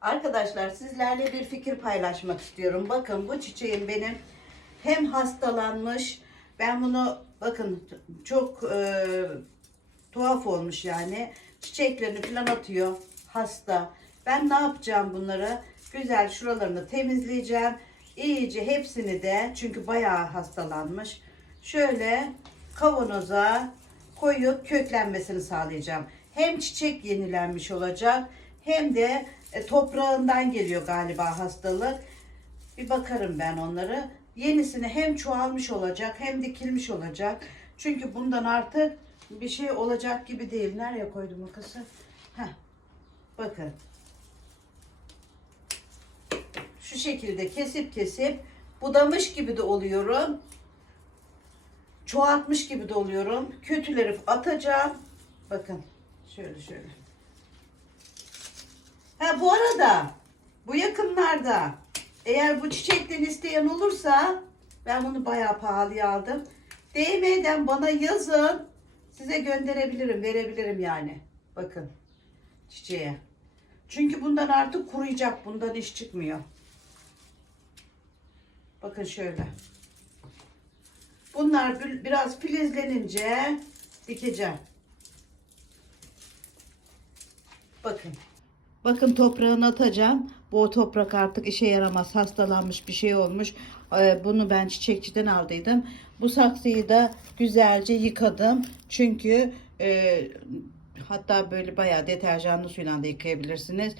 Arkadaşlar sizlerle bir fikir paylaşmak istiyorum. Bakın bu çiçeğim benim hem hastalanmış. Ben bunu bakın çok e, tuhaf olmuş yani. Çiçeklerini falan atıyor hasta. Ben ne yapacağım bunları? Güzel şuralarını temizleyeceğim. İyice hepsini de çünkü bayağı hastalanmış. Şöyle kavanoza koyup köklenmesini sağlayacağım. Hem çiçek yenilenmiş olacak hem de e, toprağından geliyor galiba hastalık. Bir bakarım ben onları. Yenisini hem çoğalmış olacak hem dikilmiş olacak. Çünkü bundan artık bir şey olacak gibi değil. Nereye koydum makası? Heh. Bakın. Şu şekilde kesip kesip budamış gibi de oluyorum. Çoğaltmış gibi de oluyorum. Kötüleri atacağım. Bakın. Şöyle şöyle. Ha bu arada bu yakınlarda eğer bu çiçekten isteyen olursa ben bunu bayağı pahalıya aldım. DM'den bana yazın. Size gönderebilirim, verebilirim yani. Bakın çiçeğe. Çünkü bundan artık kuruyacak. Bundan iş çıkmıyor. Bakın şöyle. Bunlar bir- biraz filizlenince dikeceğim. Bakın. Bakın toprağını atacağım. Bu toprak artık işe yaramaz. Hastalanmış bir şey olmuş. Ee, Bunu ben çiçekçiden aldıydım. Bu saksıyı da güzelce yıkadım. Çünkü e, hatta böyle bayağı deterjanlı suyla da yıkayabilirsiniz.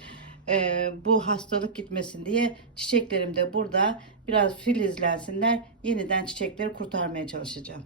Ee, bu hastalık gitmesin diye çiçeklerim de burada biraz filizlensinler. Yeniden çiçekleri kurtarmaya çalışacağım.